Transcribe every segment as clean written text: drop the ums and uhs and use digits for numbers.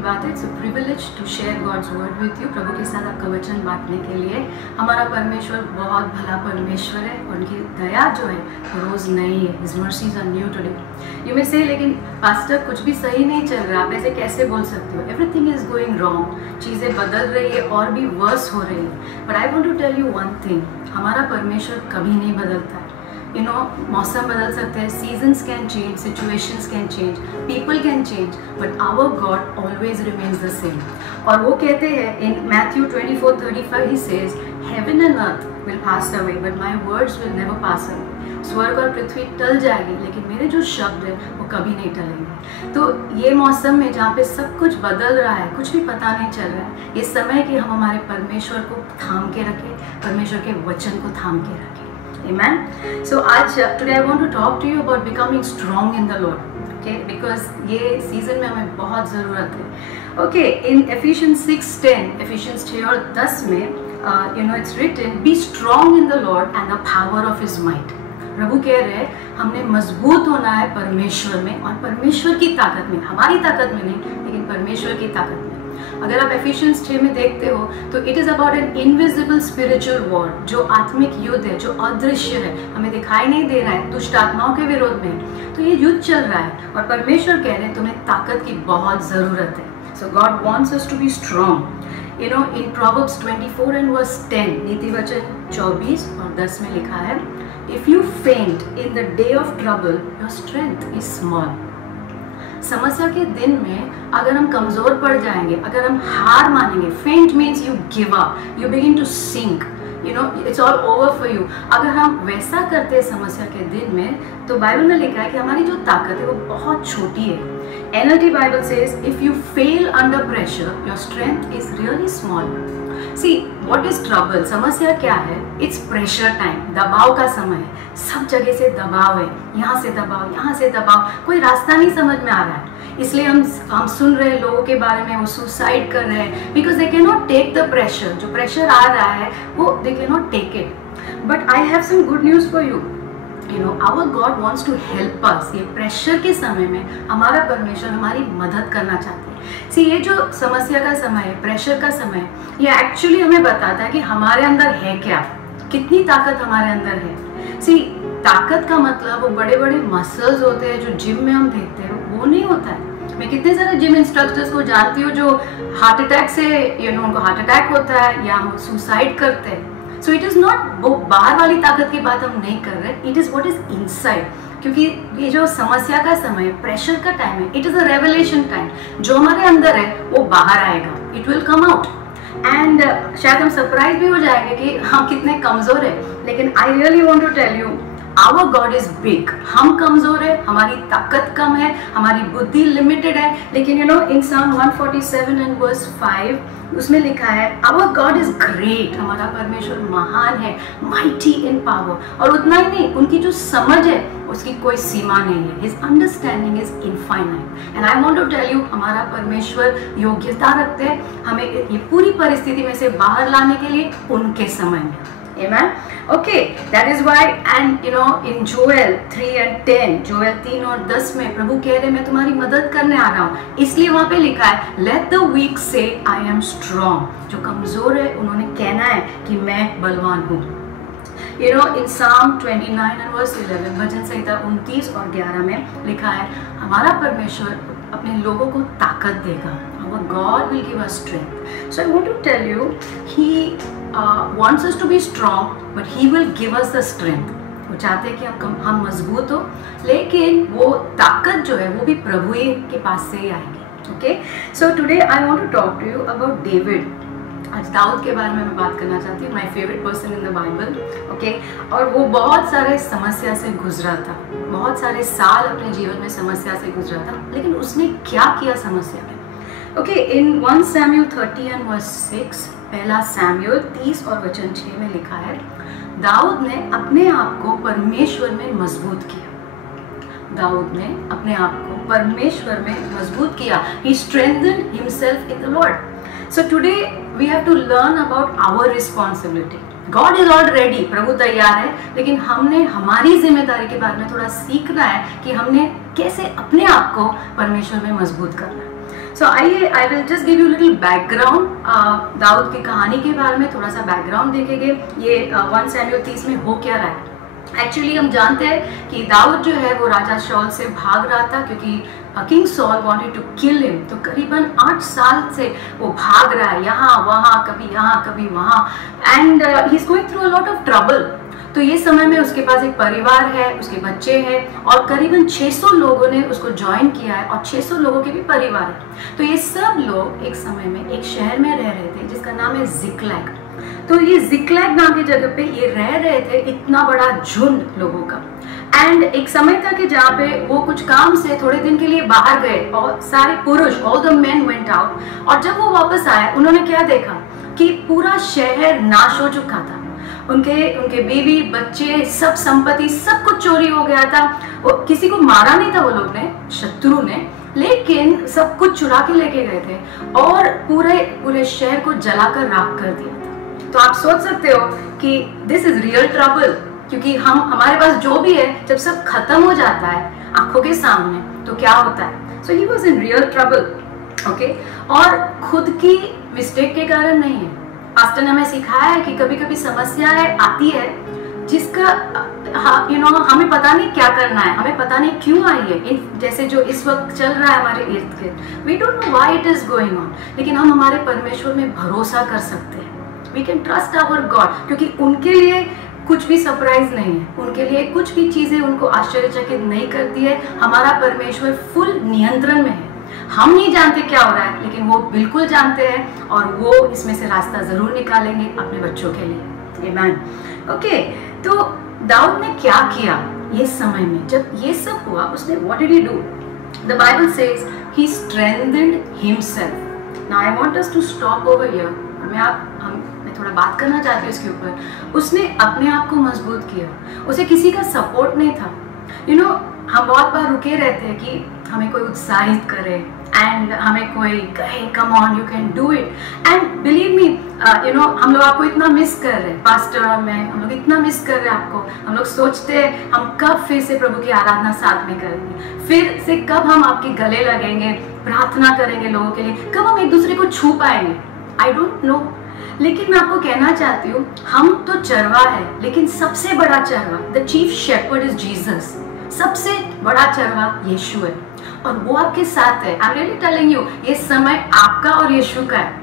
की बात है, it's a privilege to share God's word with you. प्रभु के साथ आपका वचन बांटने के लिए। हमारा परमेश्वर बहुत भला परमेश्वर है, उनकी दया जो है वो रोज़ नई है। His mercies are new today. You may say लेकिन पास्टर कुछ भी सही नहीं चल रहा, आप ऐसे कैसे बोल सकते हो? एवरीथिंग इज गोइंग रॉन्ग, चीज़ें बदल रही है और भी वर्स हो रही है। But I want to tell you one thing, हमारा परमेश्वर कभी नहीं बदलता है। यू नो, मौसम बदल सकते हैं, seasons can change, situations can change, people can change, but our God always remains the same. और वो कहते हैं in Matthew 24:35 he says, heaven and earth will pass away but my words will never pass away. स्वर्ग और पृथ्वी टल जाएगी लेकिन मेरे जो शब्द हैं वो कभी नहीं टलेंगे। तो ये मौसम में जहाँ पे सब कुछ बदल रहा है, कुछ भी पता नहीं चल रहा है, ये समय कि हम हमारे परमेश्वर को थाम के रखें, परमेश्वर के वचन को थाम के रखें। Amen. So today I want to talk to you about becoming strong in the Lord. Okay, because ये season में हमें बहुत ज़रूरत है। Okay, in Ephesians 6:10, Ephesians 6 और 10 में you know it's written, be strong in the Lord and the power of His might. प्रभु कह रहे हैं हमने मजबूत होना है परमेश्वर में और परमेश्वर की ताकत में, हमारी ताकत में नहीं लेकिन परमेश्वर की ताकत में। अगर आप एफिशिएंस 6 में देखते हो तो it is about an invisible spiritual war, जो आत्मिक युद्ध है, जो अदृश्य है, हमें दिखाई नहीं दे रहा है, दुष्ट आत्माओं के विरोध में। तो ये युद्ध चल रहा है और परमेश्वर कह रहे हैं तुम्हें ताकत की बहुत ज़रूरत है। So God wants us to be strong. You know, in Proverbs 24 and verse 10, नीति वचन 24 और 10 में लिखा है, इफ यू फेंट in the day of trouble your strength is small. समस्या के दिन में अगर हम कमजोर पड़ जाएंगे, अगर हम हार मानेंगे, faint means you give up, you begin to sink, you know it's all over for you. अगर हम वैसा करते हैं समस्या के दिन में, तो बाइबल में लिखा है कि हमारी जो ताकत है वो बहुत छोटी है। NLT Bible says, if you fail under pressure your strength is really small. See what is trouble? समस्या क्या है? इट्स प्रेशर टाइम, दबाव का समय है। सब जगह से दबाव है, यहाँ से दबाव, यहाँ से दबाव, कोई रास्ता नहीं समझ में आ रहा है। इसलिए हम सुन रहे हैं लोगों के बारे में, वो सुसाइड कर रहे हैं because they can not take the pressure. जो प्रेशर आ रहा है वो they can not take it. But I have some good news for you. You know, our God wants to help us. ये प्रेशर के समय में हमारा परमेश्वर हमारी मदद करना चाहते हैं। सी ये जो समस्या का समय है, प्रेशर का समय, ये एक्चुअली हमें बताता है कि हमारे अंदर है क्या, कितनी ताकत हमारे अंदर है। सी ताकत का मतलब वो बड़े बड़े मसल्स होते हैं जो जिम में हम देखते हैं, वो नहीं होता है। मैं कितने सारे जिम इंस्ट्रक्टर्स को जानती हूँ जो हार्ट अटैक से, यू नो, उनको हार्ट अटैक होता है या वो सुसाइड करते हैं। सो इट इज़ नॉट, वो बाहर वाली ताकत की बात हम नहीं कर रहे, it is what is inside. क्योंकि ये जो समस्या का समय है, प्रेशर का टाइम है, it is a revelation time. जो हमारे अंदर है वो बाहर आएगा, it will come out. And शायद हम सरप्राइज भी हो जाएंगे कि हम कितने कमज़ोर हैं। लेकिन I really want to tell you, our God is big. हम कमजोर है, हमारी ताकत कम है, हमारी बुद्धि लिमिटेड है, लेकिन you know in Psalm 147 and verse 5 उसमें लिखा है, आवर गॉड इज ग्रेट। हमारा परमेश्वर महान है, माइटी इन पावर। और उतना ही नहीं, उनकी जो समझ है उसकी कोई सीमा नहीं है। His understanding is infinite. And I want to tell you, हमारा परमेश्वर योग्यता रखते हैं हमें ये पूरी परिस्थिति में से बाहर लाने के लिए उनके समय में। Amen? Okay, that is why, and you know in Joel 3 and 10, Joel 3 और 10 में प्रभु कह रहे मैं तुम्हारी मदद करने आ रहा हूँ। इसलिए वहाँ पे लिखा है, Let the weak say I am strong। जो कमजोर है उन्होंने कहना है कि मैं बलवान हूँ। You know in Psalm 29 and verse 11, भजन संहिता 29 और 11 में लिखा है, हमारा परमेश्वर अपने लोगों को ताकत देगा। Our God will give us strength. So I want to tell you, He wants us to be strong, but He will give us the strength. वो चाहते हैं कि हम मजबूत हो, लेकिन वो ताकत जो है वो भी प्रभु ही के पास से ही आएगी। Okay, so today I want to talk to you about David. आज दाऊद के बारे में मैं बात करना चाहती हूँ, my favourite person in the Bible. Okay, और वो बहुत सारे समस्या से गुजरा था, बहुत सारे साल अपने जीवन में समस्या से गुजरा था, लेकिन उसने क्या किया समस्या में? Okay, in 1 Samuel 30 and verse 6, पहला सैमुएल 30 और वचन 6 में लिखा है, दाऊद ने अपने आप को परमेश्वर में मजबूत किया। दाऊद ने अपने आप को परमेश्वर में मजबूत किया। He strengthened himself in the Lord. So today we have to learn about our responsibility. God is all ready, प्रभु तैयार है, लेकिन हमने हमारी जिम्मेदारी के बारे में थोड़ा सीखना है कि हमने कैसे अपने आप को परमेश्वर में मजबूत करना है। सो आइए, I will just give you little background, दाऊद की कहानी के बारे में थोड़ा सा बैकग्राउंड देखेंगे। ये 1 सैमुएल 30 में हो क्या रहा है। एक्चुअली हम जानते हैं कि दाऊद जो है वो राजा शाऊल से भाग रहा था, क्योंकि king Saul wanted to kill him. तो करीबन 8 साल से वो भाग रहा है, यहाँ कभी वहाँ, and he is going through a lot of trouble. तो ये समय में उसके पास एक परिवार है, उसके बच्चे हैं, और करीबन 600 लोगों ने उसको ज्वाइन किया है, और 600 लोगों के भी परिवार है। तो ये सब लोग एक समय में एक शहर में रह रहे थे जिसका नाम है जिक्लैग। तो ये जिक्लैग नाम की जगह पे ये रह रहे थे, इतना बड़ा झुंड लोगों का। एंड एक समय था कि जहाँ पे वो कुछ काम से थोड़े दिन के लिए बाहर गए, और सारे पुरुष, all the main went out, और जब वो वापस आए उन्होंने क्या देखा कि पूरा शहर नाश हो चुका था। उनके बीवी, बच्चे, सब संपत्ति, सब कुछ चोरी हो गया था। वो किसी को मारा नहीं था वो लोग ने, शत्रु ने, लेकिन सब कुछ चुरा के लेके गए थे, और पूरे शहर को जलाकर राख कर दिया था। तो आप सोच सकते हो कि दिस इज रियल ट्रबल, क्योंकि हमारे पास जो भी है जब सब खत्म हो जाता है आंखों के सामने तो क्या होता है। So he was in real trouble, okay. और खुद की मिस्टेक के कारण नहीं है। पास्टर ने हमें सिखाया है कि कभी कभी समस्याएं आती है जिसका हमें पता नहीं क्या करना है, हमें पता नहीं क्यों आई है। जैसे जो इस वक्त चल रहा है हमारे इर्द गिर्द, we don't know why it is going on, लेकिन हम हमारे परमेश्वर में भरोसा कर सकते हैं। We can trust our God, क्योंकि उनके लिए कुछ भी सरप्राइज नहीं है, उनके लिए कुछ भी चीजें उनको आश्चर्यचकित नहीं करती है। हमारा परमेश्वर फुल नियंत्रण में है। हम नहीं जानते क्या हो रहा है, लेकिन वो बिल्कुल जानते हैं, और वो इसमें से रास्ता जरूर निकालेंगे अपने बच्चों के लिए। आमीन। ओके, तो दाऊद ने क्या किया ये समय में जब ये सब हुआ, उसने what did he do? The Bible says he strengthened himself. Now I want us to stop over here. मैं थोड़ा बात करना चाहती हूँ इसके ऊपर। उसने अपने आप को मजबूत किया, उसे किसी का सपोर्ट नहीं था। हम बहुत बार रुके रहते हैं कि हमें कोई उत्साहित करे, एंड हमें कोई कहे come on you can do it, and believe me हम लोग आपको इतना मिस कर रहे हैं। पास्टर और मैं, हम लोग इतना मिस कर रहे हैं आपको। हम लोग सोचते हैं हम कब फिर से प्रभु की आराधना साथ में करेंगे, फिर से कब हम आपके गले लगेंगे, प्रार्थना करेंगे लोगों के लिए, कब हम एक दूसरे को छू पाएंगे। आई डोंट नो, लेकिन मैं आपको कहना चाहती हूँ हम तो चरवा है, लेकिन सबसे बड़ा चरवा, the chief shepherd is Jesus. सबसे बड़ा चरवा यीशु है, और वो आपके साथ है। I am really telling you, ये समय आपका और यीशु का है।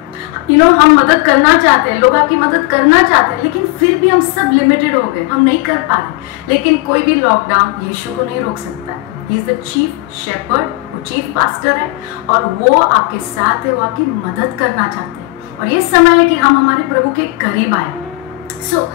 हम मदद करना चाहते हैं, लोग आपकी मदद करना चाहते हैं, लेकिन फिर भी हम सब लिमिटेड हो गए, हम नहीं कर पा रहे। लेकिन कोई भी लॉकडाउन यीशु को नहीं रोक सकता है। He is the chief shepherd, वो चीफ पास्टर है, और वो आपके साथ है, वो आपकी मदद करना चाहते हैं। और ये समय है कि हम हमारे प्रभु के करीब आए। सो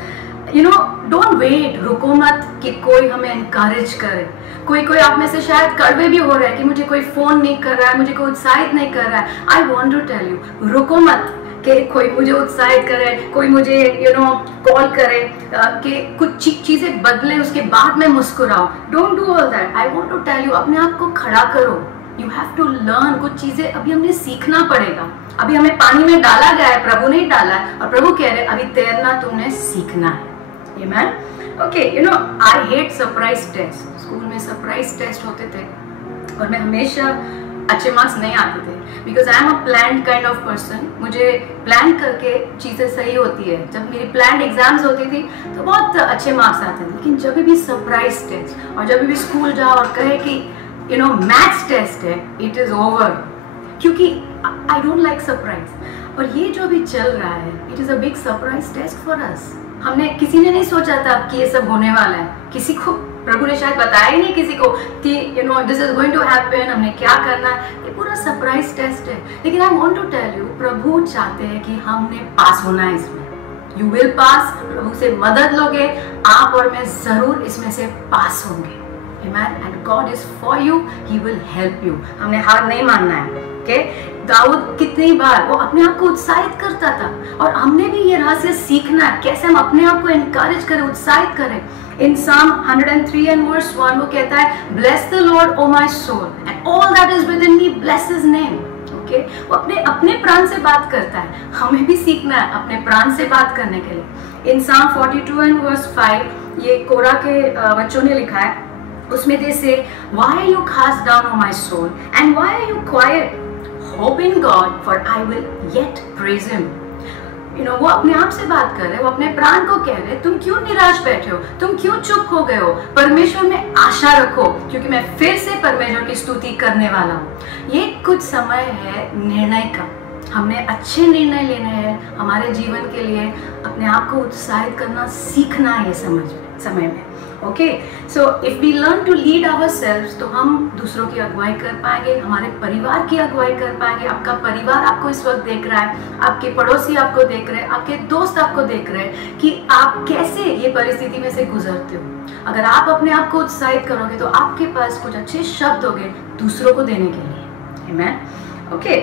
डोंट वेट, रुको मत कि कोई हमें एनकरेज करे। कोई आप में से शायद कड़वे भी हो रहा है कि मुझे कोई फोन नहीं कर रहा है, मुझे कोई उत्साहित नहीं कर रहा है। I want to tell you, रुको मत कि कोई मुझे उत्साहित करे, कोई मुझे कॉल करे कि कुछ चीजें बदले, उसके बाद मैं मुस्कुराऊं। Don't do all that. I want to tell you, अपने आप को खड़ा करो। You have to learn. कुछ चीजें अभी हमें सीखना पड़ेगा। अभी हमें पानी में डाला गया है, प्रभु नहीं डाला है, और प्रभु कह रहे अभी तैरना तुमने सीखना है। Amen? Okay, I hate surprise test. School में सरप्राइज टेस्ट होते थे, और मैं हमेशा अच्छे मार्क्स नहीं आते थे, because I am a planned kind of person. मुझे प्लान करके चीज़ें सही होती है। जब मेरी प्लान्ड एग्जाम्स होती थी तो बहुत अच्छे मार्क्स आते थे, लेकिन जब भी सरप्राइज टेस्ट, और जब भी स्कूल जाओ और कहे कि मैथ्स टेस्ट है, इट इज ओवर, क्योंकि आई डोंट लाइक सरप्राइज। और ये जो भी चल रहा है, it is a big surprise test for us. किसी ने नहीं सोचा था कि ये सब होने वाला है। किसी को प्रभु ने शायद बताया ही नहीं किसी को कि this is going to happen, हमने क्या करना है। ये पूरा सरप्राइज टेस्ट है। लेकिन I want to tell you, प्रभु चाहते हैं कि हमने पास होना है इसमें। You will pass. प्रभु से मदद लोगे आप, और मैं जरूर इसमें से पास होंगे। Amen? And God is for you, He will help you. हमने हार नहीं मानना है। Okay? दाऊद कितनी बार वो अपने आप को उत्साहित करता था, और हमने भी ये रहस्य सीखना है कैसे हम अपने आप को एनकरेज करें, उत्साहित करें। इन Psalm 103 and verse 1 वो कहता है, Bless the Lord, O my soul, and all that is within me, bless His name. Okay? वो अपने प्राण से बात करता है। हमें भी सीखना है अपने प्राण से बात करने के लिए। इन Psalm 42 and verse 5 ये कोरा के बच्चों ने लिखा है, उसमें दे से, Why are you cast down, O my soul, and why are you quiet? Hope in God for I will yet praise him. वो अपने आप से बात कर रहे हैं, वो अपने प्राण को कह रहे हैं, तुम क्यों निराश बैठे हो, तुम क्यों चुप हो गए हो, परमेश्वर में आशा रखो, क्योंकि मैं फिर से परमेश्वर की स्तुति करने वाला हूँ। ये कुछ समय है निर्णय का, हमने अच्छे निर्णय लेने हैं हमारे जीवन के लिए, अपने आप को उत्साहित करना सीखना है समय में। Okay, so if we learn to lead ourselves, तो हम दूसरों की अगुवाई कर पाएंगे, हमारे परिवार की अगुवाई कर पाएंगे। आपका परिवार आपको इस वक्त देख रहा है, आपके पड़ोसी आपको देख रहे हैं, आपके दोस्त आपको देख रहे हैं कि आप कैसे ये परिस्थिति में से गुजरते हो। अगर आप अपने आप को उत्साहित करोगे तो आपके पास कुछ अच्छे शब्द होंगे दूसरों को देने के लिए। Amen. Okay,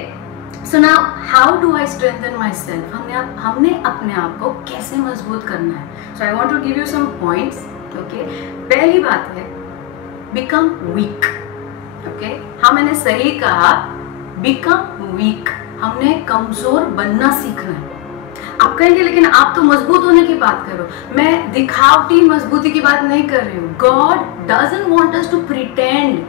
so now how do I strengthen myself, हमने अपने आप को कैसे मजबूत करना है। So I want to give you some points. Okay, पहली बात है बिकम वीक। ओके, हाँ मैंने सही कहा, बिकम वीक, हमने कमजोर बनना सीखना है। आप कहेंगे लेकिन आप तो मजबूत होने की बात करो, मैं दिखावटी मजबूती की बात नहीं कर रही हूँ। God doesn't want us to pretend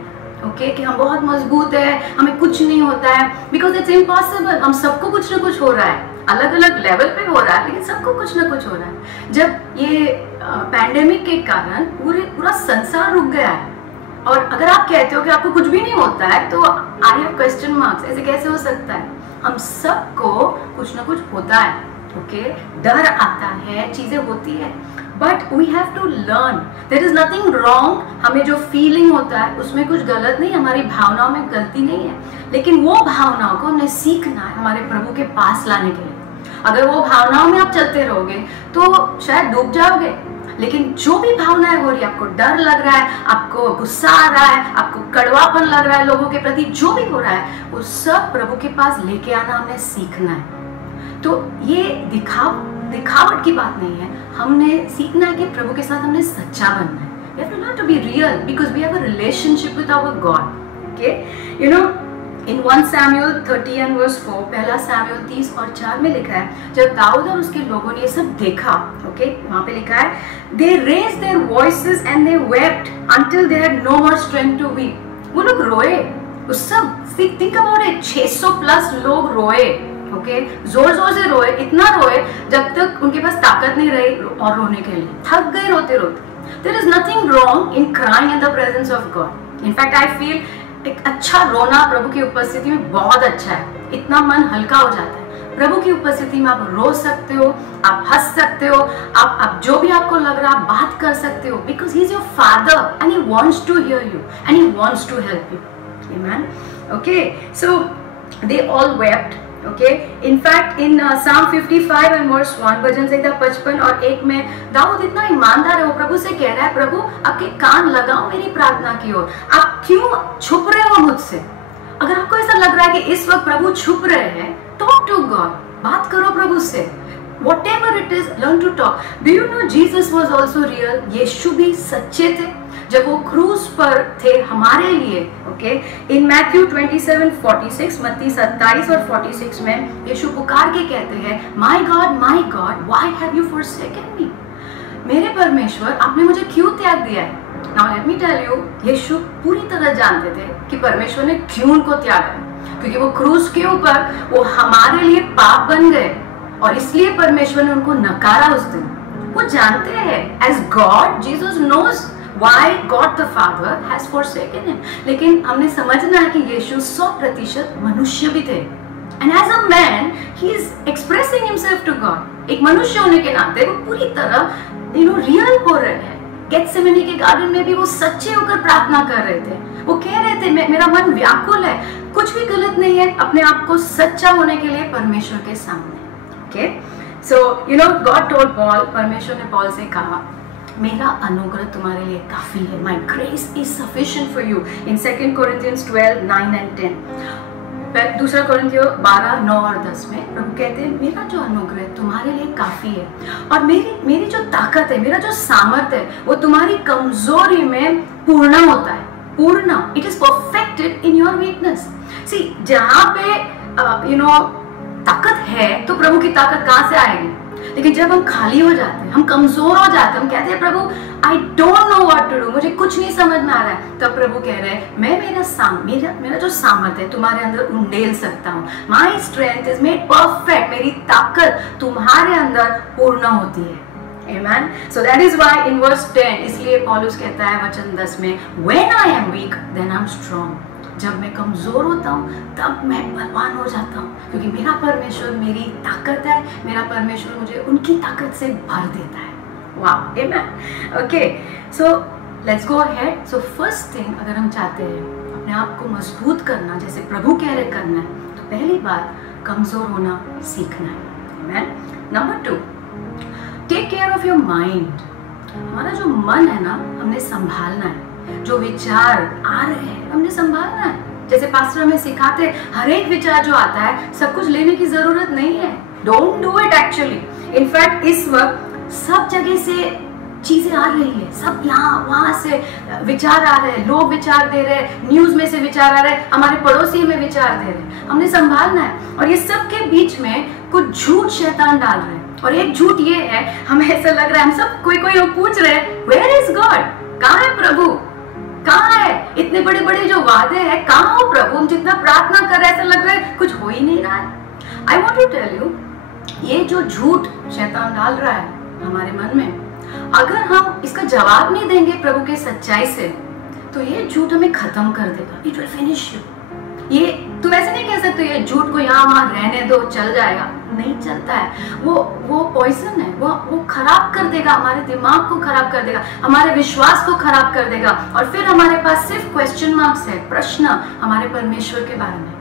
कि हम बहुत मजबूत है, हमें कुछ नहीं होता है, बिकॉज इट्स इम्पॉसिबल। हम सबको कुछ ना कुछ हो रहा है, अलग अलग लेवल पे हो रहा है, लेकिन सबको कुछ ना कुछ हो रहा है। जब ये पैंडेमिक के कारण पूरा संसार रुक गया है, और अगर आप कहते हो कि आपको कुछ भी नहीं होता है, तो आई हैव क्वेश्चन मार्क्स, ऐसे कैसे हो सकता है। हम सबको कुछ ना कुछ होता है। ओके, डर आता है, चीजें होती है, but we have to learn, there is nothing wrong. हमें जो फीलिंग होता है उसमें कुछ गलत नहीं, हमारी भावनाओं में गलती नहीं है, लेकिन वो भावनाओं को हमें सीखना है हमारे प्रभु के पास लाने के लिए। अगर वो भावनाओं में आप चलते रहोगे तो शायद डूब जाओगे, लेकिन जो भी भावनाएं हो रही है, आपको डर लग रहा है, आपको गुस्सा आ रहा है, आपको कड़वापन लग रहा है लोगों के प्रति, जो भी हो रहा है, वो सब प्रभु के पास लेके आना हमें सीखना है। तो ये दिखावट की बात नहीं है, हमने सीखना है कि प्रभु के साथ हमने सच्चा बनना है। We have to learn to be real because we have a relationship with our God. Okay, in 1 Samuel 30 and verse 4, पहला सामुएल 30 और 4 में लिखा है, जब दाऊद और उसके लोगों ने ये सब देखा, वहाँ पे लिखा है, they raised their voices and they wept until they had no more strength to weep. वो लोग रोए, उस सब think about it, 600 प्लस लोग रोए। जोर जोर से रोए, इतना रोए जब तक उनके पास ताकत नहीं रही और रोने के लिए, थक गए रोते रोते। There is nothing wrong in crying in the presence of God. In fact, I feel एक अच्छा रोना प्रभु की उपस्थिति में बहुत अच्छा है, इतना मन हल्का हो जाता है। प्रभु की उपस्थिति में आप रो सकते हो, आप हंस सकते हो, आप जो भी आपको लग रहा है आप बात कर सकते हो, because he is your father and he wants to hear you and he wants to help you. Amen. Okay, so they all wept. In fact, in Psalm 55 and verse 1, भजन संहिता 55 और 1 में दाऊद इतना ईमानदार है, वो प्रभु से कह रहा है, प्रभु आपके कान लगाओ मेरी प्रार्थना की ओर, आप क्यों छुप रहे हो मुझसे। अगर आपको ऐसा लग रहा है कि इस वक्त प्रभु छुप रहे हैं, टॉक टू गॉड, बात करो प्रभु से। Whatever it is, learn to talk. Do you know Jesus was also real? यीशु भी सच्चे थे जब वो क्रूस पर थे हमारे लिए। इन मैथ्यू 27:46, मत्ती 27 और 46 में यीशु पुकार के कहते हैं, my God why have you forsaken me. मेरे परमेश्वर, आपने मुझे क्यों त्याग दिया है। Now let me tell you, यीशु पूरी तरह जानते थे कि परमेश्वर ने क्यों उनको त्यागा, क्योंकि वो क्रूस के ऊपर वो हमारे लिए पाप बन गए और इसलिए परमेश्वर ने उनको नकारा उस दिन। वो जानते हैं, as God Jesus knows why God the Father has forsaken him. लेकिन हमने समझना है कि यीशु 100% मनुष्य भी थे, and as a man he is expressing himself to God. एक मनुष्य होने के नाते वो पूरी तरह रियल हो रहे हैं। गेत्सेमनी के गार्डन में भी वो सच्चे होकर प्रार्थना कर रहे थे, वो कह रहे थे मेरा मन व्याकुल है, कुछ भी गलत नहीं है, अपने आप को सच्चा होने के लिए परमेश्वर के सामने। So God told Paul, परमेश्वर ने पॉल से कहा, मेरा अनुग्रह तुम्हारे लिए काफी है, My grace is sufficient for you, in 2 Corinthians 12:9 and 10। दूसरा कोरिन्थियों 12:9 और 10 में प्रभु कहते हैं, मेरा जो अनुग्रह तुम्हारे लिए काफी है, और मेरी जो ताकत है, मेरा जो सामर्थ्य है, वो तुम्हारी कमजोरी में पूर्ण होता है। पूर्ण, it is perfected in your weakness. See, जहाँ पे ताकत है तो प्रभु की ताकत कहाँ से आएगी। लेकिन जब हम खाली हो जाते हैं, हम कमजोर हो जाते हैं, हम कहते हैं प्रभु I don't know what to do, मुझे कुछ नहीं समझ में आ रहा है, तब प्रभु कह रहे हैं मैं मेरा जो सामर्थ्य है तुम्हारे अंदर उंडेल सकता हूँ। My strength is made perfect, मेरी ताकत तुम्हारे अंदर पूर्ण होती है। Amen. So that is why in verse 10, इसलिए पौलुस कहता है वचन 10 में, when I am weak then I'm strong, जब मैं कमजोर होता हूँ तब मैं बलवान हो जाता हूँ, क्योंकि मेरा परमेश्वर मेरी ताकत है, मेरा परमेश्वर मुझे उनकी ताकत से भर देता है। वाह, amen. Okay, so let's go ahead. So first thing, अगर हम चाहते हैं अपने आप को मजबूत करना, जैसे प्रभु कह रहे करना है, तो पहली बात कमजोर होना सीखना है। Amen. Number 2, take care of your mind. हमारा जो मन है ना, हमने संभालना है। जो विचार आ रहे हैं हमने संभालना है। जैसे पास्टर हमें सिखाते हैं, हर एक विचार जो आता है सब कुछ लेने की जरूरत नहीं है। Don't do it actually. In fact इस वक्त सब जगह से चीजें आ रही है, सब यहाँ वहां से विचार आ रहे हैं, लोग विचार दे रहे हैं, न्यूज में से विचार आ रहे हैं, हमारे पड़ोसी में विचार दे रहे हैं, हमने संभालना है। और ये सब के बीच में कुछ झूठ शैतान डाल रहे हैं, और एक झूठ ये है, हमें ऐसा लग रहा है, हम सब कोई पूछ रहे हैं वेयर इज गॉड, कहाँ है प्रभु, कहाँ है, इतने बड़े बड़े जो वादे हैं, कहाँ हो प्रभु, हम जितना प्रार्थना कर रहे हैं ऐसा लग रहा है कुछ हो ही नहीं रहा है। I want to tell you, ये जो झूठ शैतान डाल रहा है हमारे मन में, अगर हम इसका जवाब नहीं देंगे प्रभु के सच्चाई से, तो ये झूठ हमें खत्म कर देगा। It will finish you. ये तुम ऐसे नहीं कह सकते ये झूठ को यहाँ वहां रहने दो चल जाएगा, नहीं चलता है। वो पॉइजन है, वो खराब कर देगा, हमारे दिमाग को खराब कर देगा, हमारे विश्वास को खराब कर देगा, और फिर हमारे पास सिर्फ क्वेश्चन मार्क्स है, प्रश्न हमारे परमेश्वर के बारे में।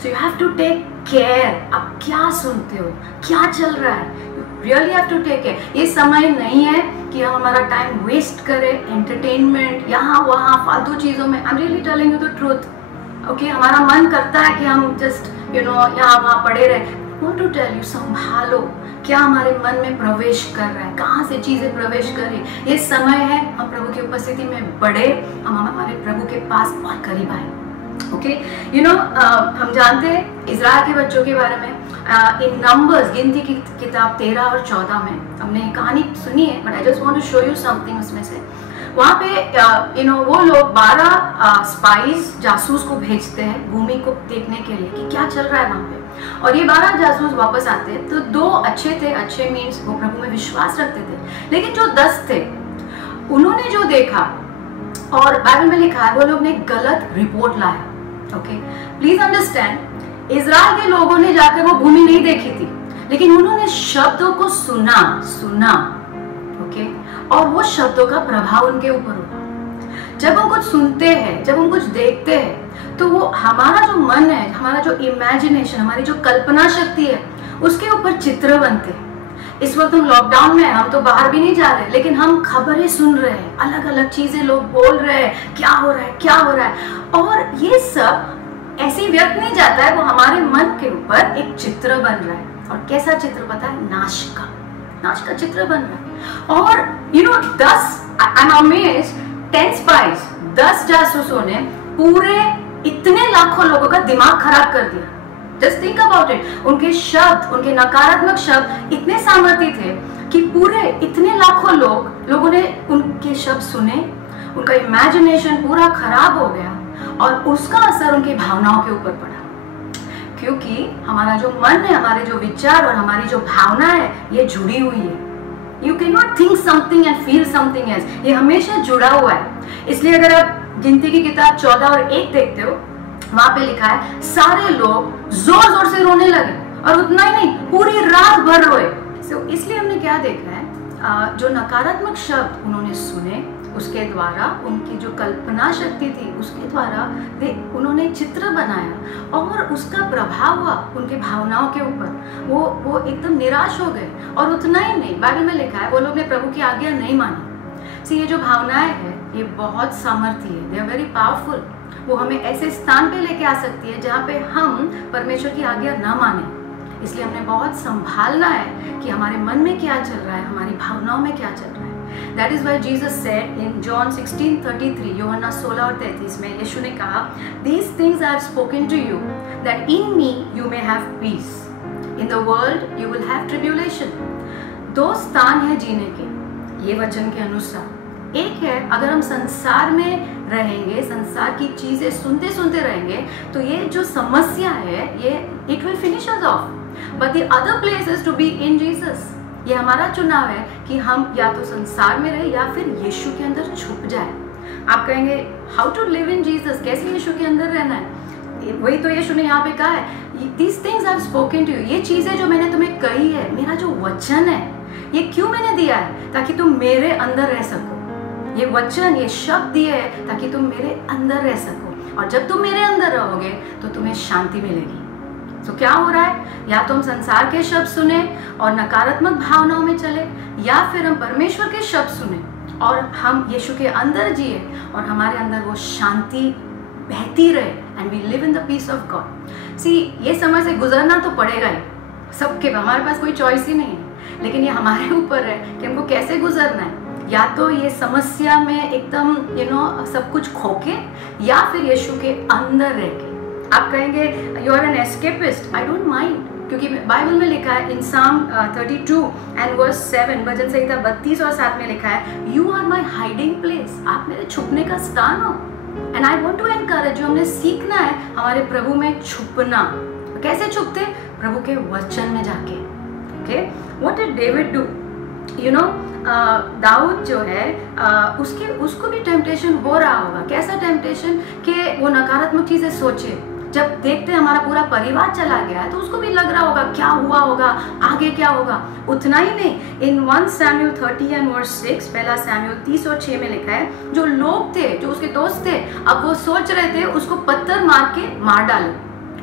So you have to take care. आप क्या सुनते हो, क्या चल रहा है, really have to take care. ये समय नहीं है कि हम हमारा टाइम वेस्ट करें एंटरटेनमेंट, यहाँ वहाँ फालतू चीजों में। I am really telling you the truth. Okay, हमारा मन करता है कि हम जस्ट यहाँ वहाँ पड़े रहे। Want to tell you, संभालो क्या हमारे मन में प्रवेश कर रहा है, कहाँ से चीजें प्रवेश कर रही। ये समय है हम प्रभु की उपस्थिति में बढ़े, हम हमारे प्रभु के पास और करीब आए। ओके, हम जानते हैं इजराइल के बच्चों के बारे में। इन नंबर्स, गिनती की किताब 13 और 14 में हमने कहानी सुनी है, but I just want to show you something उसमें से। वहाँ पे वो लोग 12 स्पाइस जासूस को भेजते हैं भूमि को देखने के लिए कि क्या चल रहा है वहाँ पे, और ये 12 जासूस वापस आते हैं। तो 2 अच्छे थे, अच्छे मीन्स वो प्रभु में विश्वास रखते थे, लेकिन जो 10 थे उन्होंने जो देखा, और बाइबल में लिखा है वो लोग ने गलत रिपोर्ट लाया। ओके, प्लीज अंडरस्टैंड, इजराइल के लोगों ने जाकर वो भूमि नहीं देखी थी, लेकिन उन्होंने शब्दों को सुना। ओके, और वो शब्दों का प्रभाव उनके ऊपर हुआ। जब हम कुछ सुनते हैं, जब हम कुछ देखते हैं, तो वो हमारा जो मन है, हमारा जो इमेजिनेशन, हमारी जो कल्पना शक्ति है, उसके ऊपर चित्र बनते हैं। इस वक्त हम लॉकडाउन में हैं, हम तो बाहर भी नहीं जा रहे, लेकिन हम खबरें सुन रहे हैं, अलग अलग चीजें लोग बोल रहे हैं, क्या हो रहा है, और ये सब ऐसे ही व्यर्थ नहीं जाता है, वो हमारे मन के ऊपर एक चित्र बन रहा है। और कैसा चित्र पता है? नाश का चित्र बन रहा है। और 10 स्पाइस, 10 जासूसों ने पूरे इतने लाखों लोगों का दिमाग खराब कर दिया। Just think about it. उनके शब्द, उनके नकारात्मक शब्द इतने सामर्थ्य थे कि पूरे इतने लाखों लोगों ने उनके शब्द सुने, उनका इमेजिनेशन पूरा खराब हो गया, और उसका असर उनकी भावनाओं के ऊपर पड़ा। क्योंकि हमारा जो मन है, हमारे जो विचार और हमारी जो भावना है, ये जुड़ी हुई है। You cannot think something and feel something else. ये हमेशा जुड़ा हुआ है। इसलिए अगर आप गिनती की किताब 14 और 1 देखते हो, वहां पे लिखा है सारे लोग जोर जोर से रोने लगे, और उतना ही नहीं, पूरी रात भर रोए। इसलिए हमने क्या देखा है, जो नकारात्मक शब्द उन्होंने सुने, उसके द्वारा उनकी जो कल्पना शक्ति थी, उसके द्वारा उन्होंने चित्र बनाया, और उसका प्रभाव हुआ उनके भावनाओं के ऊपर। वो एकदम निराश हो गए। और उतना ही नहीं, बाइबल में लिखा है वो लोग ने प्रभु की आज्ञा नहीं मानी। ये जो भावनाएं हैं, ये बहुत सामर्थ्य है, दे आर वेरी पावरफुल। वो हमें ऐसे स्थान पे लेके आ सकती है जहाँ पे हम परमेश्वर की आज्ञा ना माने। इसलिए हमने बहुत संभालना है कि हमारे मन में क्या चल रहा है, हमारी भावनाओं में क्या चल रहा है। That is why Jesus said in John 16:33, यूहन्ना 16 और 33 में यीशु ने कहा, These things I have spoken to you, that in me you may have peace. In the world you will have tribulation, दो स्थान है जीने के ये वचन के अनुसार। एक है अगर हम संसार में रहेंगे, संसार की चीजें सुनते सुनते रहेंगे तो ये जो समस्या है ये it will finish us off, but the other place is to be in Jesus. ये हमारा चुनाव है कि हम या तो संसार में रहे या फिर यीशु के अंदर छुप जाए। आप कहेंगे how to live in Jesus, कैसे यीशु के अंदर रहना है? वही तो यीशु ने यहाँ पे कहा है, these things I have spoken to you, ये चीजें जो मैंने तुम्हें कही है, मेरा जो वचन है ये क्यों मैंने दिया है? ताकि तुम मेरे अंदर रह सको। ये वचन, ये शब्द दिए है ताकि तुम मेरे अंदर रह सको, और जब तुम मेरे अंदर रहोगे तो तुम्हें शांति मिलेगी। तो क्या हो रहा है? या तो हम संसार के शब्द सुने और नकारात्मक भावनाओं में चले, या फिर हम परमेश्वर के शब्द सुने और हम यीशु के अंदर जिए और हमारे अंदर वो शांति बहती रहे, and we live in the peace of God. See, ये समय से गुजरना तो पड़ेगा ही सबके, हमारे पास कोई चॉइस ही नहीं है, लेकिन ये हमारे ऊपर है कि हमको कैसे गुजरना है। या तो ये समस्या में एकदम सब कुछ खोके, या फिर यीशु के अंदर रह के। आप कहेंगे you are an escapist, I don't mind, क्योंकि बाइबल में लिखा है इन साम 32 एंड वर्स 7, भजन संहिता 32 और 7 में लिखा है, you are my hiding place, आप मेरे छुपने का स्थान हो। And I want to encourage, जो हमने सीखना है हमारे प्रभु में छुपना। कैसे छुपते? प्रभु के वचन में जाके। Okay, what did David do? दाऊद जो है उसको भी टेम्पटेशन हो रहा होगा। कैसा टेम्पटेशन? कि वो नकारात्मक चीजें सोचे। जब देखते हमारा पूरा परिवार चला गया है तो उसको भी लग रहा होगा क्या हुआ होगा, आगे क्या होगा। उतना ही नहीं, इन 1 Samuel 30 and verse 6, पहला सैमुएल 30 और 6 में लिखा है, जो लोग थे, जो उसके दोस्त थे, अब वो सोच रहे थे उसको पत्थर मार के मार डाले।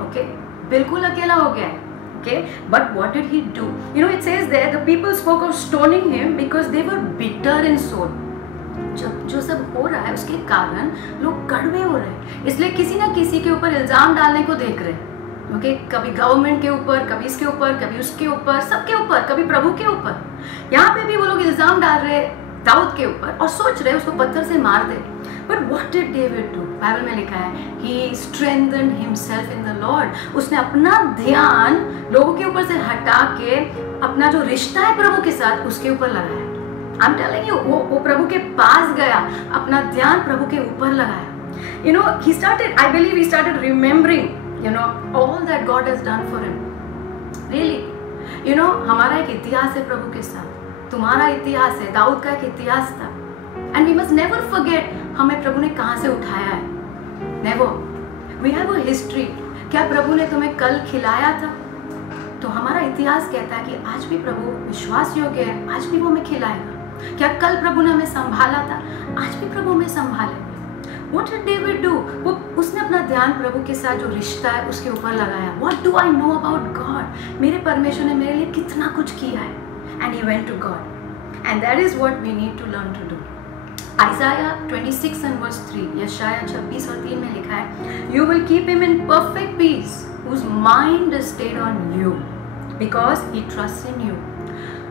ओके, बिल्कुल अकेला हो गया है। Okay, but what did he do? It says there the people spoke of stoning him because they were bitter in soul. जो सब हो रहा है उसके कारण लोग कड़वे हो रहे हैं, इसलिए किसी ना किसी के ऊपर इल्जाम डालने को देख रहे हैं। ओके, कभी गवर्नमेंट के ऊपर, कभी इसके ऊपर, कभी उसके ऊपर, सबके ऊपर, कभी प्रभु के ऊपर। यहाँ पे भी वो लोग इल्जाम डाल रहे दाऊद के ऊपर और सोच रहे उसको पत्थर से मार दे। But what did David do? Bible में लिखा है he strengthened himself in the Lord. उसने अपना ध्यान लोगों के ऊपर से हटा के अपना जो रिश्ता है प्रभु के साथ उसके ऊपर लगाया। I'm telling you, वो प्रभु के पास गया, अपना ध्यान प्रभु के ऊपर लगाया। He started, I believe he started remembering, all that God has done for him. Really, हमारा एक इतिहास है प्रभु के साथ, तुम्हारा इतिहास है, दाऊद का एक इतिहास था। And we must never forget हमें प्रभु ने कहाँ से उठाया है। Never. We have a history. क्या प्रभु ने तुम्हें कल खिलाया था? तो हमारा इतिहास कहता है कि आज भी प्रभु विश्वास योग्य है, आज भी वो हमें खिलाएगा। क्या कल प्रभु ने हमें संभाला था? आज भी प्रभु हमें संभालेगा। What did David do? उसने अपना ध्यान प्रभु के साथ जो रिश्ता है उसके ऊपर लगाया। What do I know about God? मेरे परमेश्वर ने मेरे लिए कितना कुछ किया है। And he went to God. And that is what we need to learn to do. Isaiah 26 and verse 3, यशाया 26 और 3 में लिखा है, You will keep him in perfect peace, whose mind is stayed on you, because he trusts in you.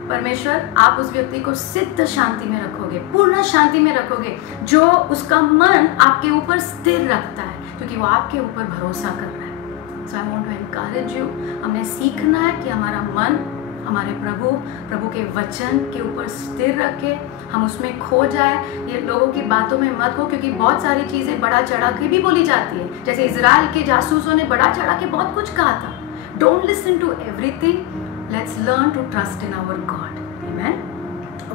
परमेश्वर, आप उस व्यक्ति को सिद्ध शांति में रखोगे, पूर्ण शांति में रखोगे, जो उसका मन आपके ऊपर स्थिर रखता है, क्योंकि वो आपके ऊपर भरोसा कर रहा है। So I want to encourage you, हमने सीखना है कि हमारा मन हमारे प्रभु के वचन के ऊपर स्थिर रखे, हम उसमें खो जाए। ये लोगों की बातों में मत हो, क्योंकि बहुत सारी चीज़ें बड़ा चढ़ा के भी बोली जाती है। जैसे इजराइल के जासूसों ने बड़ा चढ़ा के बहुत कुछ कहा था। Don't listen to everything, let's learn to trust in our God. Amen.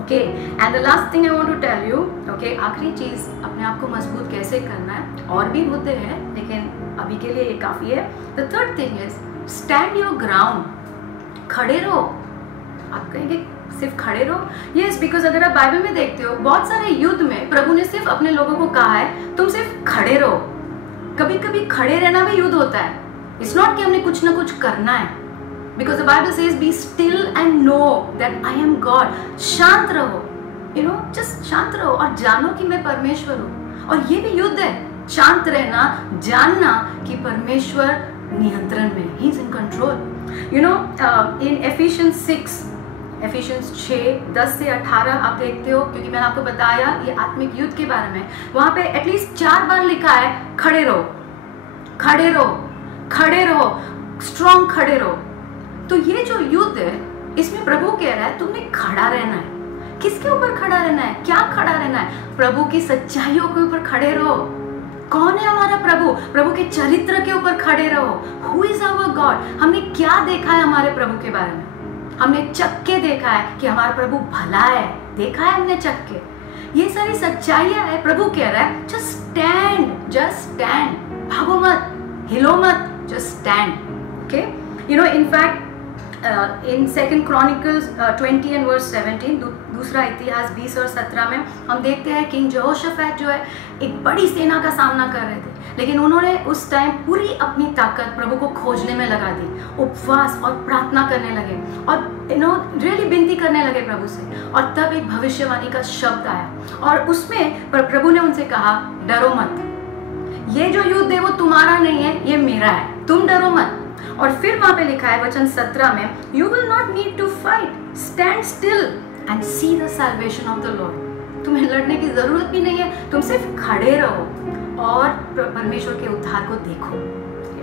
Okay, and the last thing I want to tell you, okay, आखिरी चीज़, अपने आप को मजबूत कैसे करना है। और भी मुद्दे हैं, लेकिन अभी के लिए ये काफ़ी है। The third thing is stand your ground. खड़े रहो। आप कहेंगे सिर्फ खड़े रहो? यस, बिकॉज अगर आप बाइबल में देखते हो बहुत सारे युद्ध में प्रभु ने सिर्फ अपने लोगों को कहा है तुम सिर्फ खड़े रहो। कभी कभी खड़े रहना भी युद्ध होता है। इट्स नॉट कि हमने कुछ ना कुछ करना है, because the Bible says be still and know that I am God. शांत रहो, जस्ट शांत रहो और जानो कि मैं परमेश्वर हूँ। और ये भी युद्ध है, शांत रहना, जानना कि परमेश्वर नियंत्रण में, he is in control. In efficiency 6:10 से 18 आप देखते हो, क्योंकि मैंने आपको बताया ये आत्मिक युद्ध के बारे में। वहां पे एटलीस्ट 4 बार लिखा है खड़े रहो, खड़े रहो, खड़े रहो, स्ट्रॉन्ग खड़े रहो। तो ये जो युद्ध है इसमें प्रभु कह रहा है तुमने खड़ा रहना है। किसके ऊपर खड़ा रहना है? क्या खड़ा रहना है? प्रभु की सच्चाइयों के ऊपर खड़े रहो। कौन है हमारा प्रभु? प्रभु के चरित्र के ऊपर खड़े रहो। Who is our God? हमने क्या देखा है हमारे प्रभु के बारे में? हमने चख के देखा है कि हमारा प्रभु भला है, देखा है हमने चख के। ये सारी सच्चाइयां है। प्रभु कह रहा है जस्ट स्टैंड, भागो मत, हिलो मत, just stand. Okay, you know, in fact in 2 Chronicles 20 and verse 17, दूसरा इतिहास 20 और 17 में हम देखते हैं किंग यहोशाफात जो है एक बड़ी सेना का सामना कर रहे थे, लेकिन उन्होंने उस टाइम पूरी अपनी ताकत प्रभु को खोजने में लगा दी, उपवास और प्रार्थना करने लगे और रियली विनती करने लगे प्रभु से। और तब एक भविष्यवाणी का शब्द आया और उसमें प्रभु ने उनसे कहा डरो मत, ये जो युद्ध है वो तुम्हारा नहीं है, ये मेरा है, तुम डरो मत। और फिर वहां पे लिखा है वचन 17 में, you will not need to fight, stand still and see the salvation of the Lord. तुम्हें लड़ने की जरूरत भी नहीं है, तुम सिर्फ खड़े रहो और परमेश्वर के उद्धार को देखो।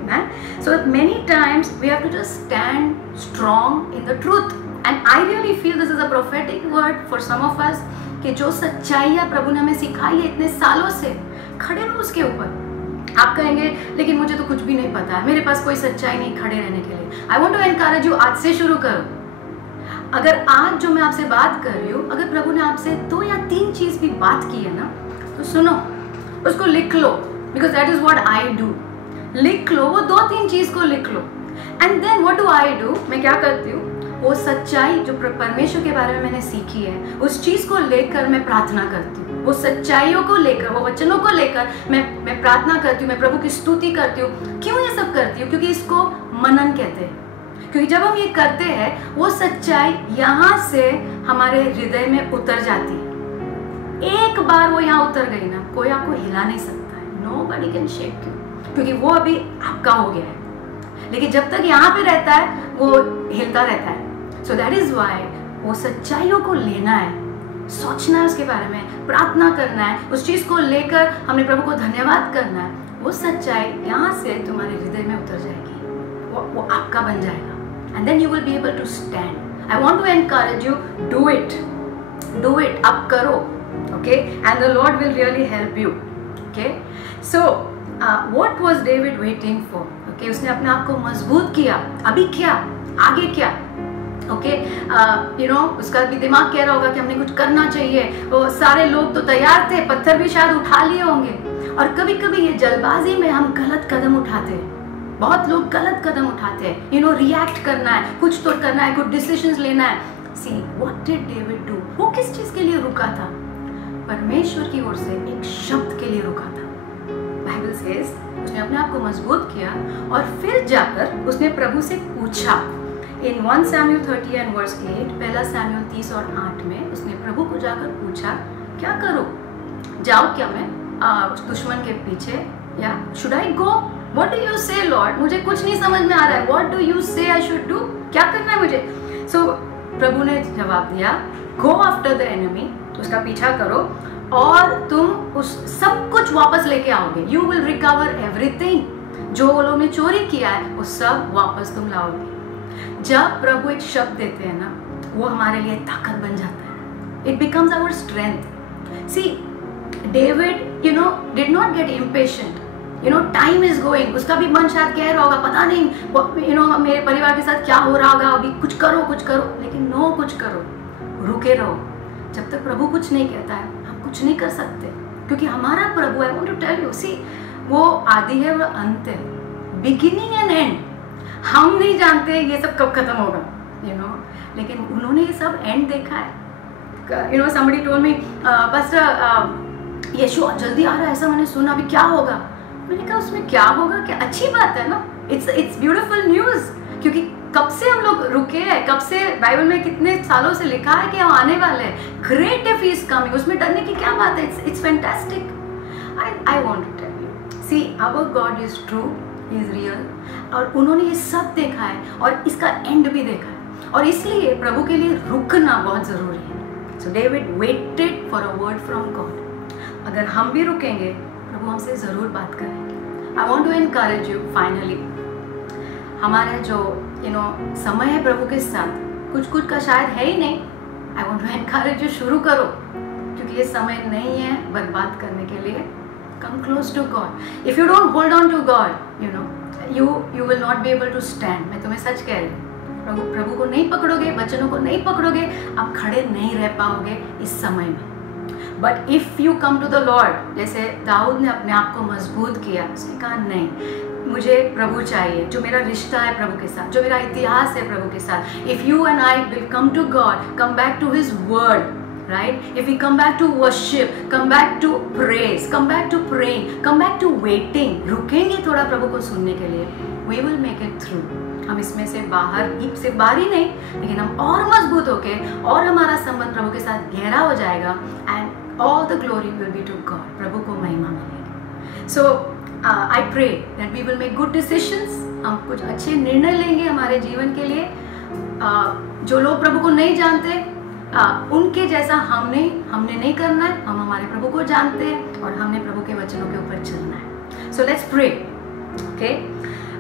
Amen? So many times we have to just stand strong in the truth, and I really feel this is a prophetic word for some of us कि जो सच्चाइयाँ प्रभु ने हमें सिखाई है इतने सालों से, खड़े रहो उसके ऊपर। आप कहेंगे लेकिन मुझे तो कुछ भी नहीं पता है, मेरे पास कोई सच्चाई नहीं खड़े रहने के लिए। I want to encourage you, आज से शुरू करो। अगर आज जो मैं आपसे बात कर रही हूँ, अगर प्रभु ने आपसे 2 या 3 चीज भी बात की है ना, तो सुनो, उसको लिख लो, because that is what I do. लिख लो, वो 2-3 चीज को लिख लो, and then what do I do, मैं क्या करती हूँ, वो सच्चाई जो परमेश्वर के बारे में मैंने सीखी है उस चीज को लेकर मैं प्रार्थना करती हूँ, वो सच्चाइयों को लेकर, वो वचनों को लेकर मैं प्रार्थना करती हूँ, मैं प्रभु की स्तुति करती हूँ। क्यों ये सब करती हूँ? क्योंकि इसको मनन कहते हैं। क्योंकि जब हम ये करते हैं वो सच्चाई यहाँ से हमारे हृदय में उतर जाती है। एक बार वो यहाँ उतर गई ना, कोई आपको हिला नहीं सकता है, nobody can shake you, क्योंकि वो अभी आपका हो गया है। लेकिन जब तक यहाँ पे रहता है वो हिलता रहता है। So that is why वो सच्चाइयों को लेना है, सोचना है उसके बारे में, प्रार्थना करना है, उस चीज को लेकर हमने प्रभु को धन्यवाद करना है। वो सच्चाई यहाँ से तुम्हारे हृदय में उतर जाएगी, वो आपका बन जाएगा, and then you will be able to stand. I want to encourage you, do it, अब करो, okay? And the Lord will really help you, okay? So what was David waiting for? Okay, उसने अपने आप को मजबूत किया। अभी क्या, आगे क्या? ओके, उसका भी दिमाग कह रहा होगा कि हमने कुछ करना चाहिए। वो सारे लोग तो तैयार थे, पत्थर भी शायद उठा लिए होंगे। और कभी कभी ये जल्दबाजी में हम गलत कदम उठाते हैं। बहुत लोग गलत कदम उठाते हैं, रिएक्ट करना है, कुछ तो करना है, कुछ डिसीजंस लेना है। See what did David do? वो किस चीज के लिए रुका था? परमेश्वर की ओर से एक शब्द के लिए रुका था। बाइबल सेज उसने अपने आप को मजबूत किया और फिर जाकर उसने प्रभु से पूछा। In 1 Samuel 30 and verse 8, पहला सैमुएल 30 और 8 में उसने प्रभु को जाकर पूछा, क्या करूं? जाओ क्या मैं दुश्मन के पीछे, या should I go? What do you say, Lord? मुझे कुछ नहीं समझ में आ रहा है। What do you say I should do? क्या करना है मुझे? So प्रभु ने जवाब दिया, Go after the enemy, उसका पीछा करो और तुम उस सब कुछ वापस लेके आओगे। You will recover everything. जो वो लोगों ने चोरी किया है वो सब वापस तुम लाओगे। जब प्रभु एक शब्द देते हैं ना, वो हमारे लिए ताकत बन जाता है। It becomes our strength. See, David, did not get impatient. Time is going. उसका भी मन शायद कह रहा होगा, पता नहीं, मेरे परिवार के साथ क्या हो रहा होगा, अभी कुछ करो। लेकिन नो, कुछ करो, रुके रहो। जब तक प्रभु कुछ नहीं कहता है, हम कुछ नहीं कर सकते, क्योंकि हमारा प्रभु, I want to tell you, see, वो आदि है और अंत है, बिगिनिंग एंड एंड। हम नहीं जानते ये सब कब खत्म होगा, लेकिन उन्होंने ये सब एंड देखा है। somebody told me, pastor, यीशु जल्दी आ रहा है, ऐसा मैंने सुना, अभी क्या होगा? मैंने कहा उसमें क्या होगा, क्या अच्छी बात है ना, इट्स ब्यूटीफुल न्यूज। क्योंकि कब से हम लोग रुके हैं, कब से बाइबल में कितने सालों से लिखा है कि हम आने वाले हैं, great if he is coming, उसमें डरने की क्या बात है? It's fantastic. I want to tell you, see our God is true, is real, और उन्होंने ये सब देखा है और इसका एंड भी देखा है, और इसलिए प्रभु के लिए रुकना बहुत जरूरी है। So David waited for a word from God. अगर हम भी रुकेंगे, प्रभु हमसे जरूर बात करेंगे। I want to encourage you, finally हमारा जो समय है प्रभु के साथ, कुछ का शायद है ही नहीं, I want to encourage you, शुरू करो, क्योंकि ये समय नहीं है बर्बाद करने के लिए। Come close to God. If you don't hold on to God, you will not be able to stand. मैं तुम्हें सच कह रही हूँ, प्रभु को नहीं पकड़ोगे, वचनों को नहीं पकड़ोगे, आप खड़े नहीं रह पाओगे इस समय में। But if you come to the Lord, जैसे दाऊद ने अपने आप को मजबूत किया, उसने कहा नहीं, मुझे प्रभु चाहिए, जो मेरा रिश्ता है प्रभु के साथ, जो मेरा इतिहास है प्रभु के साथ। If you and I will come to God, come back to his word, right? If we come back to worship, come back to praise, come back to praying, come back to waiting, रुकेंगे थोड़ा प्रभु को सुनने के लिए, we will make it through। हम इसमें से बाहर, सिर्फ बाहर ही नहीं, लेकिन हम और मजबूत होके और हमारा संबंध प्रभु के साथ गहरा हो जाएगा, and all the glory will be to God। प्रभु को महिमा मिलेगी। So I pray that we will make good decisions। हम कुछ अच्छे निर्णय लेंगे हमारे जीवन के लिए। जो लोग प्रभु को नहीं जानते, उनके जैसा हमने नहीं करना है। हम हमारे प्रभु को जानते हैं और हमने प्रभु के वचनों के ऊपर चलना है। So let's pray. ओके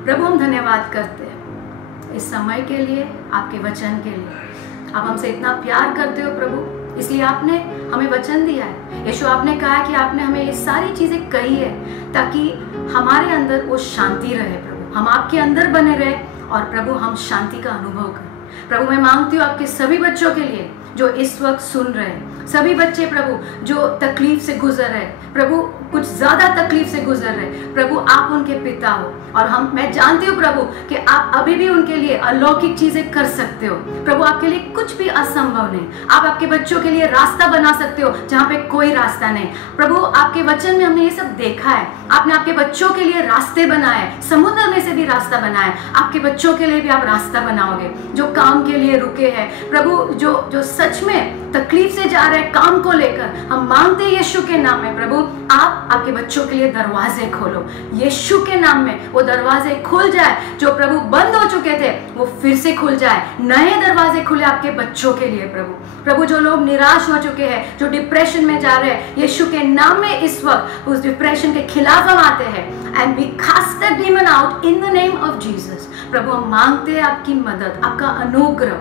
प्रभु, हम धन्यवाद करते हैं इस समय के लिए, आपके वचन के लिए। आप हमसे इतना प्यार करते हो प्रभु, इसलिए आपने हमें वचन दिया है। यीशु, आपने कहा कि आपने हमें ये सारी चीजें कही है ताकि हमारे अंदर वो शांति रहे प्रभु, हम आपके अंदर बने रहे और प्रभु हम शांति का अनुभव करें। प्रभु मैं मांगती हूँ आपके सभी बच्चों के लिए जो इस वक्त सुन रहे हैं, सभी बच्चे प्रभु जो तकलीफ से गुजर रहे हैं, प्रभु कुछ ज्यादा तकलीफ से गुजर रहे हैं, प्रभु आप उनके पिता हो और मैं जानती हूँ प्रभु कि आप अभी भी उनके लिए अलौकिक चीजें कर सकते हो। प्रभु आपके लिए कुछ भी असंभव नहीं। आप आपके बच्चों के लिए रास्ता बना सकते हो जहाँ पे कोई रास्ता नहीं। प्रभु आपके वचन में हमने ये सब देखा है, आपने आपके बच्चों के लिए रास्ते बनाए, समुद्र में से भी रास्ता बनाए, आपके बच्चों के लिए भी आप रास्ता बनाओगे। जो काम के लिए रुके हैं प्रभु, जो सच में तकलीफ से जा रहे हैं काम को लेकर, हम मांगते हैं यीशु के नाम में प्रभु आप आपके बच्चों के लिए दरवाजे खोलो। यीशु के नाम में वो दरवाजे खुल जाए, जो प्रभु बंद हो चुके थे वो फिर से खुल जाए, नए दरवाजे खुले आपके बच्चों के लिए प्रभु। जो लोग निराश हो चुके हैं, जो डिप्रेशन में जा रहे हैं, यीशु के नाम में इस वक्त उस डिप्रेशन के खिलाफ हम आते हैं and we cast that demon out in the name of Jesus. प्रभु हम मांगते हैं आपकी मदद, आपका अनुग्रह।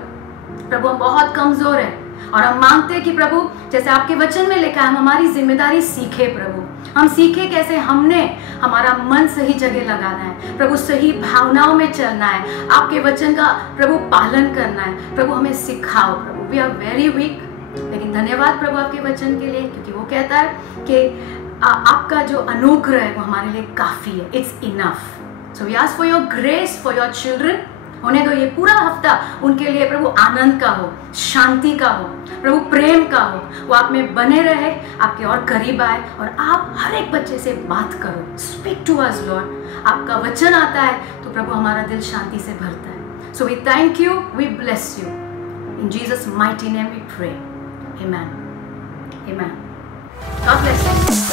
प्रभु हम बहुत कमजोर हैं और हम मांगते हैं कि प्रभु जैसे आपके वचन में लिखा है, हम हमारी जिम्मेदारी सीखे प्रभु। हम सीखे कैसे, हमने हमारा मन सही जगह लगाना है प्रभु, सही भावनाओं में चलना है, आपके वचन का प्रभु पालन करना है। प्रभु हमें सिखाओ प्रभु, वी आर वेरी वीक, लेकिन धन्यवाद प्रभु आपके वचन के लिए, क्योंकि वो कहता है कि आपका जो अनुग्रह है वो हमारे लिए काफी है, it's enough. So we ask for your grace for your children. होने दो ये पूरा हफ्ता उनके लिए प्रभु आनंद का हो, शांति का हो, प्रभु प्रेम का हो, वो आप में बने रहे, आपके और करीब आए और आप हर एक बच्चे से बात करो। Speak to us Lord. आपका वचन आता है तो प्रभु हमारा दिल शांति से भरता है। So we thank you, we bless you, in Jesus mighty name we pray, amen, amen. God bless you.